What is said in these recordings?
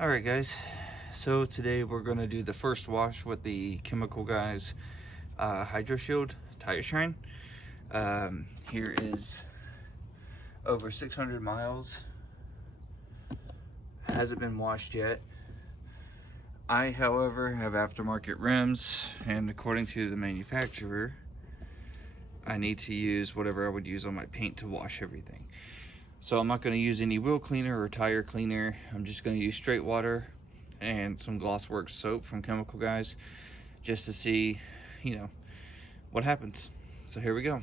Alright guys, so today we're going to do the first wash with the Chemical Guys Hydro Shield Tire Shine. Here is over 600 miles. Hasn't been washed yet. I, however, have aftermarket rims, and according to the manufacturer, I need to use whatever I would use on my paint to wash everything. So I'm not going to use any wheel cleaner or tire cleaner. I'm just going to use straight water and some Glossworks soap from Chemical Guys just to see, what happens. So here we go.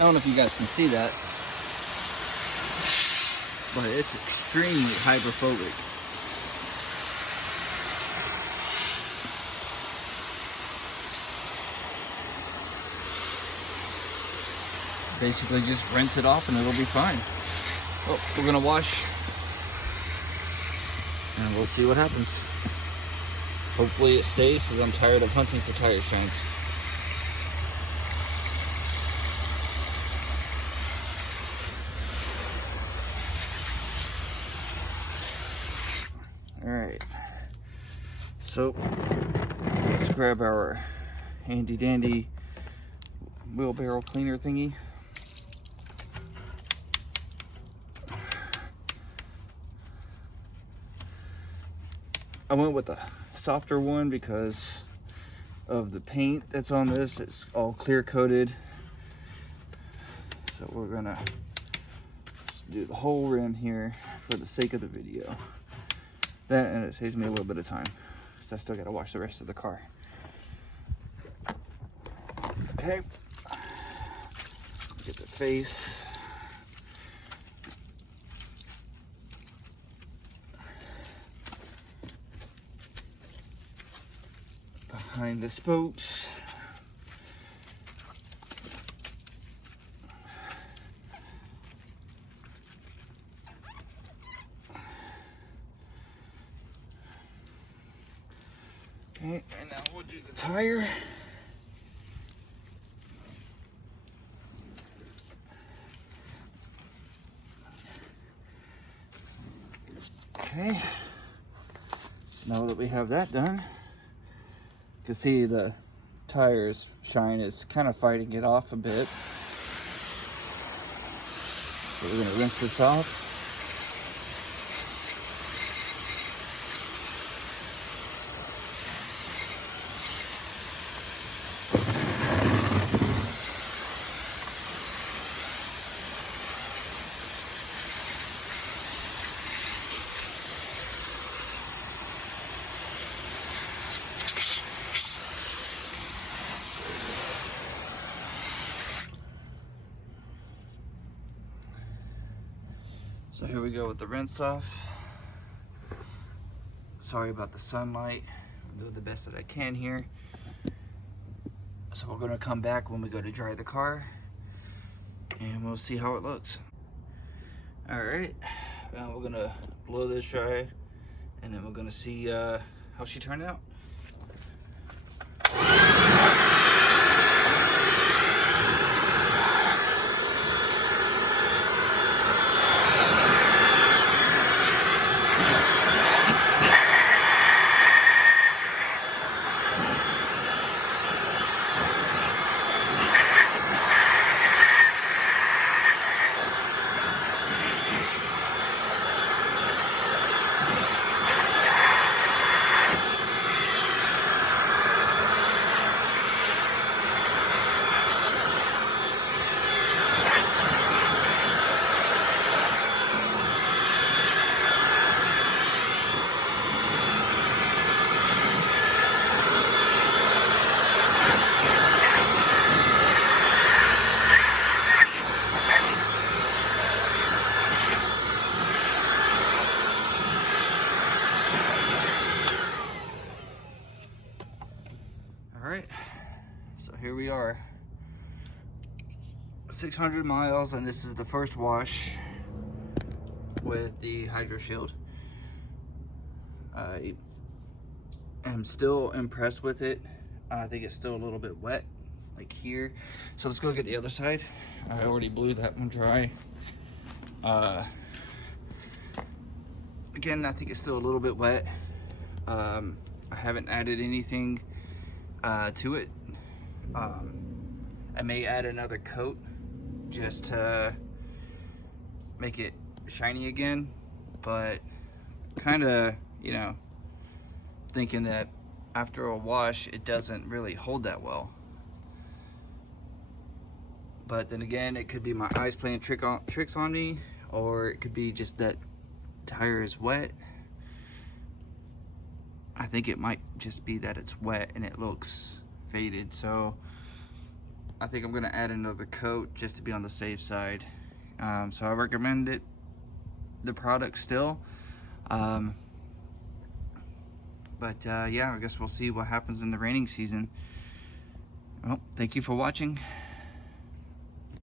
I don't know if you guys can see that, but it's extremely hydrophobic. Basically just rinse it off and it'll be fine. Oh, we're gonna wash and we'll see what happens. Hopefully it stays because I'm tired of hunting for tire shines. Alright, so let's grab our handy dandy wheelbarrow cleaner thingy. I went with the softer one because of the paint that's on this. It's all clear coated. So we're gonna just do the whole rim here for the sake of the video. That, and it saves me a little bit of time, so I still gotta wash the rest of the car. Okay, get the face. Behind the spokes. Okay, and now we'll do the tire. Okay, so now that we have that done, you can see the tires shine is kind of fighting it off a bit. So we're gonna rinse this off. So here we go with the rinse off. Sorry about the sunlight. I'm doing the best that I can here. So we're gonna come back when we go to dry the car and we'll see how it looks. All right, now we're gonna blow this dry and then we're gonna see how she turned out. Alright, so here we are. 600 miles, and this is the first wash with the Hydro Shield. I am still impressed with it. I think it's still a little bit wet, like here. So let's go get the other side. I already blew that one dry. Again, I think it's still a little bit wet. I haven't added anything to it. I may add another coat just to make it shiny again, but kind of, you know, thinking that after a wash it doesn't really hold that well. But then again, it could be my eyes playing tricks on me, or it could be just that tire is wet. I think it might just be that it's wet and it looks faded, so I think I'm gonna add another coat just to be on the safe side. So I recommend it, the product still. But yeah, I guess we'll see what happens in the raining season. Well, thank you for watching.